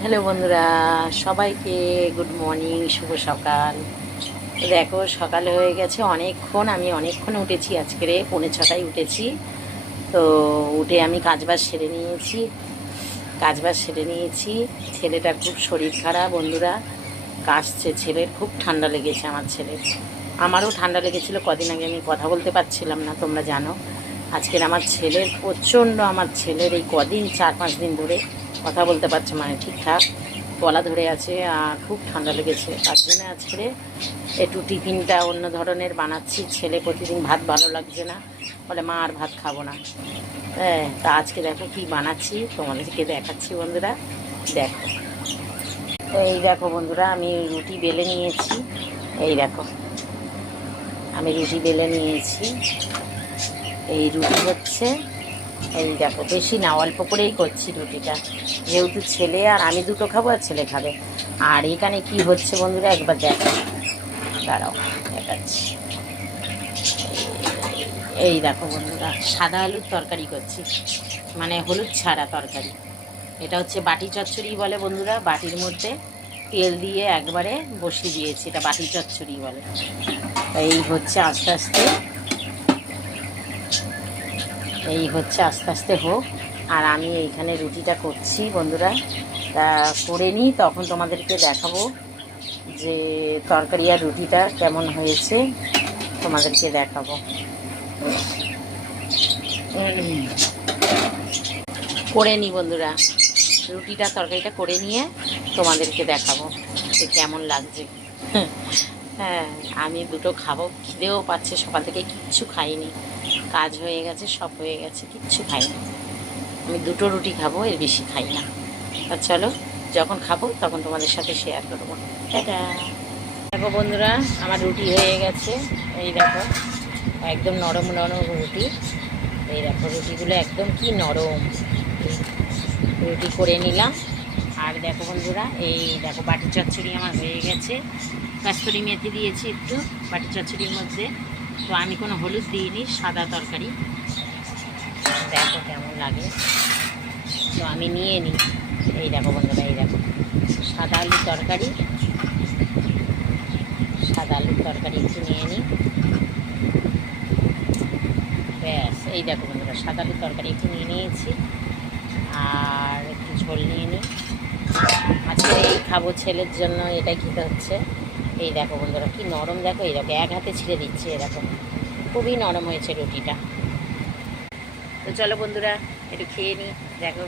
Hello বন্ধুরা, সবাইকে good morning, শুভ সকাল। তো দেখো সকালে হয়ে গেছে অনেকক্ষণ, আমি অনেকক্ষণ উঠেছি, আজকের 6:45 উঠেছি। তো উঠে আমি কাজবাজ সেরে নিয়েছি। ছেলেটার খুব শরীর খারাপ বন্ধুরা, কাশছে ছেলের, খুব ঠান্ডা লেগেছে আমার ছেলের। আমারও ঠান্ডা লেগেছিল, কদিন আগে আমি কথা বলতে পারছিলাম না, তোমরা জানো। আজকের আমার ছেলের প্রচণ্ড, আমার ছেলের এই কদিন 4-5 দিন ধরে কথা বলতে পারছে, মানে ঠিকঠাক গলা ধরে আছে, আর খুব ঠান্ডা লেগেছে। তার জন্য আজকে একটু টিফিনটা অন্য ধরনের বানাচ্ছি। ছেলে প্রতিদিন ভাত ভালো লাগছে না, বলে মা আর ভাত খাবো না। হ্যাঁ, তা আজকে দেখো কি বানাচ্ছি, তোমাদেরকে দেখাচ্ছি বন্ধুরা। দেখো, এই দেখো বন্ধুরা, আমি রুটি বেলে নিয়েছি। এই দেখো, আমি রুটি বেলে নিয়েছি। এই রুটি হচ্ছে, এই দেখো, বেশি না, অল্প করেই করছি রুটিটা, যেহেতু ছেলে আর আমি দুটো খাবো আর ছেলে খাবে। আর এখানে কি হচ্ছে বন্ধুরা একবার দেখো, দাঁড়াও দেখাচ্ছি। এই দেখো বন্ধুরা, সাদা আলুর তরকারি করছি, মানে হলুদ ছাড়া তরকারি। এটা হচ্ছে বাটি চচ্চড়ি বলে বন্ধুরা, বাটির মধ্যে তেল দিয়ে একবারে বসিয়ে দিয়েছি, এটা বাটি চচ্চড়ি বলে। এই হচ্ছে আস্তে আস্তে হোক। আর আমি এইখানে রুটিটা করছি বন্ধুরা, তা করে নিই, তখন তোমাদেরকে দেখাবো যে তরকারি আর রুটিটা কেমন হয়েছে, তোমাদেরকে দেখাবো। করে নিই বন্ধুরা, রুটিটা তরকারিটা করে নিয়ে তোমাদেরকে দেখাবো যে কেমন লাগছে। হ্যাঁ, আমি দুটো খাবো, খিদেও পাচ্ছে, সকাল থেকে কিচ্ছু খাইনি, কাজ হয়ে গেছে, সব হয়ে গেছে, কিচ্ছু খাইনি। আমি দুটো রুটি খাবো, এর বেশি খাই না। আর চলো, যখন খাবো তখন তোমাদের সাথে শেয়ার করবো। টাটা। দেখো বন্ধুরা, আমার রুটি হয়ে গেছে। এই দেখো, একদম নরম নরম রুটি। এই দেখো রুটিগুলো একদম কি নরম। রুটি করে নিলাম। আর দেখো বন্ধুরা, এই দেখো বাটি চচ্চড়ি আমার হয়ে গেছে। কাস্তুরি মেথি দিয়েছি একটু বাটি চচ্চড়ির মধ্যে। তো আমি কোনো হলুদ দিইনি, সাদা তরকারি। দেখো কেমন লাগে, তো আমি নিয়ে নিই। এই দেখো বন্ধুরা, এই দেখো সাদা আলুর তরকারি, একটু নিয়ে নিই। ব্যাস, এই দেখো বন্ধুরা, সাদা আলুর তরকারি একটু নিয়ে নিয়েছি। আর একটু ঝোল নিয়ে নিই, আজকে এই খাবো, ছেলের জন্য এটাই খেতে হচ্ছে। এই দেখো বন্ধুরা কি নরম, দেখো এই দেখো, এক হাতে ছিঁড়ে দিচ্ছে, এরকম খুবই নরম হয়েছে রুটিটা। তো চলো বন্ধুরা, একটু খেয়ে নিই। দেখো